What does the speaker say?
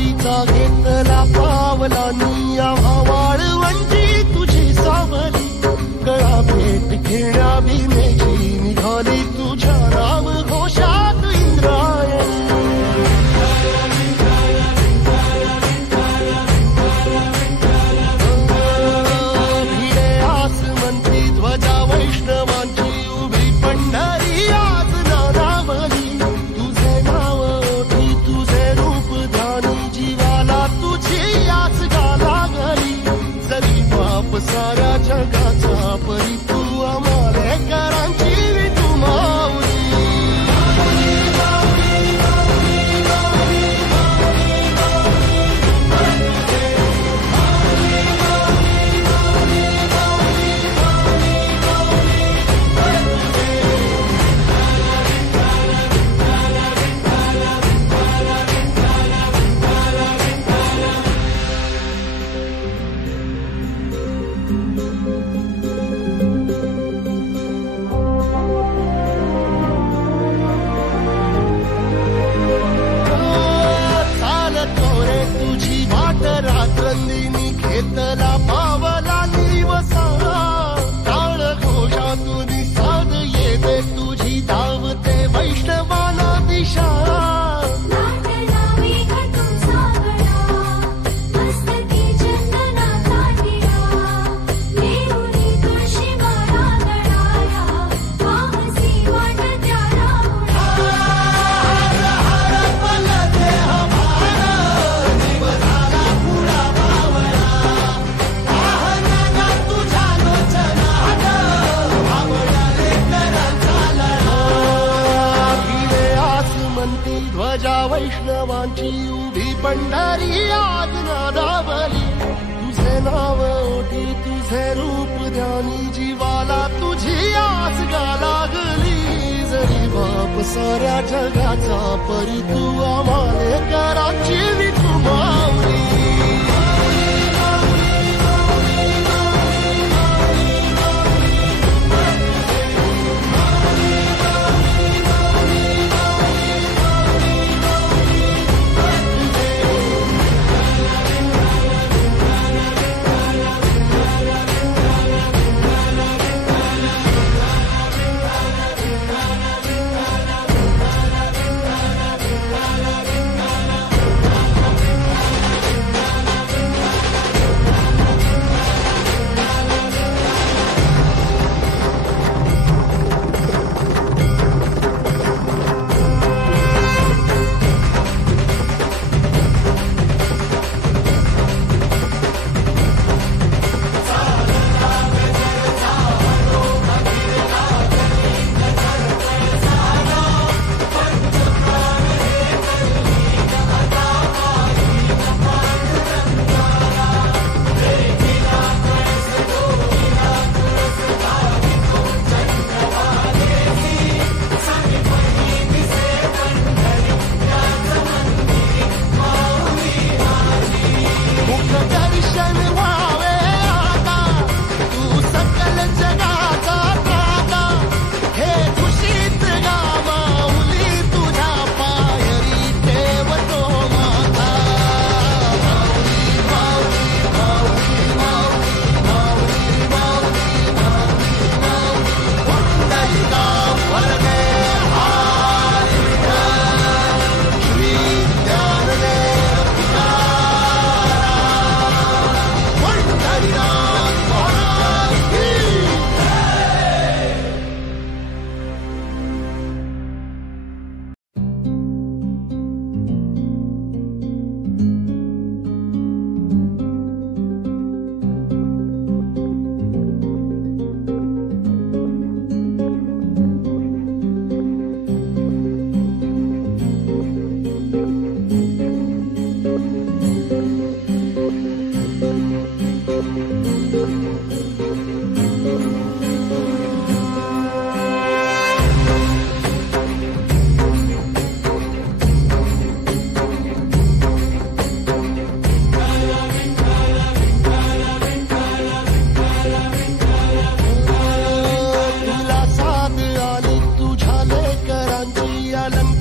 वारीचा घेतला पावलानी आम्हा वाळवंटी तुझी सावली गळा भेट घेण्या भीमेची निघाली तुझ्या नाम घोषात इंद्रायणी भिडे आसमंती ध्वजा वैष्णवांची उभी पंढरी आज नादावली तुझे नाव ओठी तुझे रूप ध्यानी जीवाला तुझी आस गाला गली जरी बाप साऱ्या जगाचा परी तू आमालेकरांची तू माऊली रात्रंदिनी घेतला पावला निवसा टाळ घोषातून साध येते तुझी धावते वैष्णवाला दिशा ध्वजा वैष्णवांची उभी पंढरी आज नादावली तुझे नाव ओठी तुझे रूप ध्यानी जीवाला तुझी आस लागली जरी बाप साऱ्या जगाचा परी तू आमालेकरांची तू माऊली अलंकार